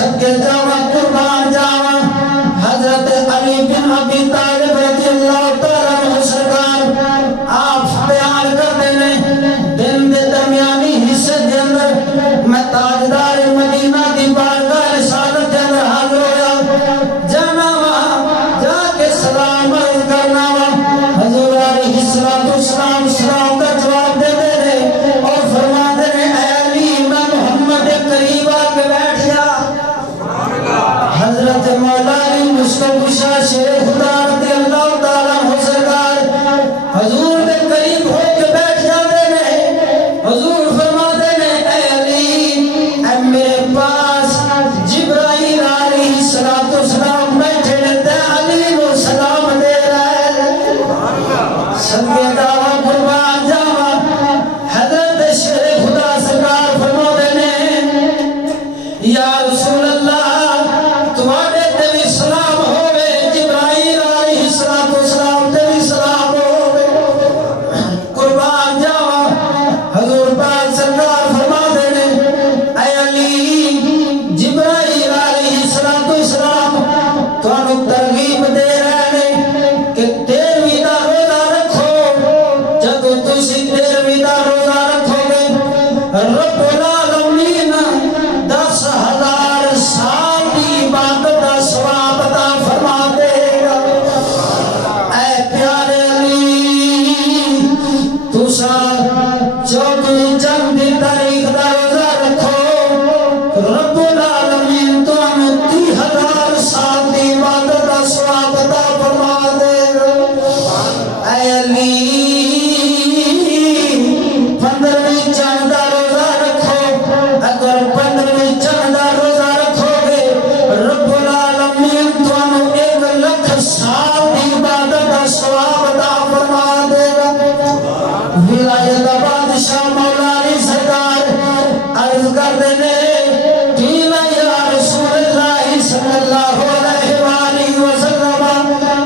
سکے جاوا قربان جاوا حضرت علی بن ابی طالب رضی اللہ تعالیٰ عنہ سرکار آپ بیان کرتے ہیں دن دے درمیانی حصے دے اندر میں تاجدار مدینہ دی بارگاہ رسالت دے اندر حاضر ہویا جانا وہاں جا کے سلام عرض کرنا وہاں حضور علیہ السلام سلام کا جواب دے دے رہے اور فرما دے رہے اے علی میں محمد قریب آ کے بیٹھ جا حضرت مولا علی مصطفیٰ شیر خدا رضی اللہ تعالیٰ عنہ سرکار حضور کے قریب ہو کے بیٹھ جاتے ہیں حضور فرما دے رہے اے علی اے میرے پاس جبرائیل علیہ السلام بیٹھے رہتے علی کو سلام دے رہے صدقے دعویٰ قربان جاوا حضرت شیر خدا سرکار فرما دے رہے یا رسول اللہ تمہارے تیری سلام ہوئے جبرائیل علیہ السلام تیری سلام ہوئے قربان جاوا حضور پاک سرکار فرما دے رہے اے علی جبرائیل علیہ السلام تانوں ترغیب دے رہے ہیں کہ 13ویں دا روزہ رکھو جدو تسی 13ویں دا روزہ رکھو گے رب العالمین 10,000 سال کی عبادت کا ثواب عطا فرما دے گا اے پیارے علی تسا 14 جنگ دی تاریخ دا روزہ رکھو رب العالمین تانوں 30,000 سال کی عبادت کا ثواب عطا فرما دے گا اے علی 15ویں چاند دا روزہ رکھو اگر 15ویں چاند دا روزہ رکھو گے رب العالمین تانوں 1,00,000 سال کی عبادت کا ثواب عطا فرما دے گا ولایت بادشاہ مولا علی سرکار عرض کر دینے قیل یا رسول اللہ صلی اللہ علیہ وآلہ وسلم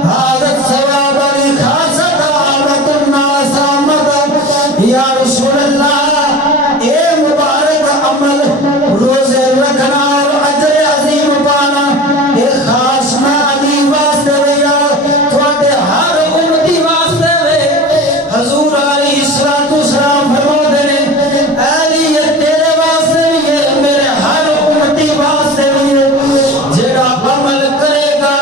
حادث ثواب علی خاصت آمد الناس آمد یا رسول اللہ اے مبارک عمل روزے رکھنا اور اجر عظیم پانا اے خاص میں علی واسطے ویا تھوڑے ہر امتی واسطے وے حضور علیہ السلام فرما دے علی یہ تیرے واسطے بھی ہے میرے ہر امتی واسطے بھی ہے جڑا عمل کرے گا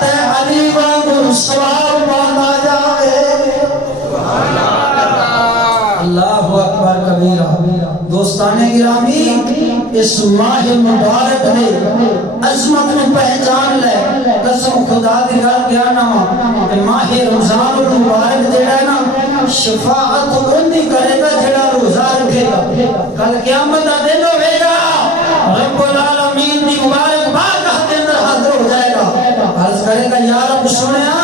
تے علی وانگو ثواب پانا جائے اللہ اکبر کبیرہ دوستان گرامی اس ماہ مبارک نے عظمت میں پہچان لے قسم خدا دی گل کیا نا ماہ رمضان المبارک جڑا ہے نا شفاعت اندی کرے گا جڑا روزہ رکھے گا کل قیامت دا دن ہوئے گا رب العالمین دی مبارک بارگاہ کے اندر حاضر ہو جائے گا عرض کرے گا یا رب سنیا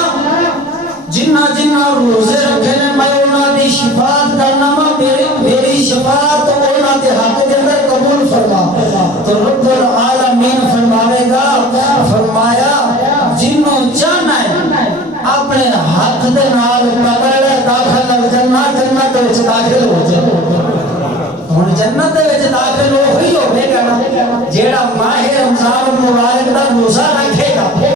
جنہ روزے رکھے نے میں انہاں دی شفاعت کرنا میری شفاعت انہاں دے حق کے اندر قبول فرما تو رب العالمین فرماوے گا فرمایا جنوں چاہنا ہے اپنے ہاتھ دے نال پکڑ لے داخل لگ جنت وچ داخل ہو جائے ہن جنت وچ داخل ہوئی ہوے گا نا جیڑا ماہ رمضان المبارک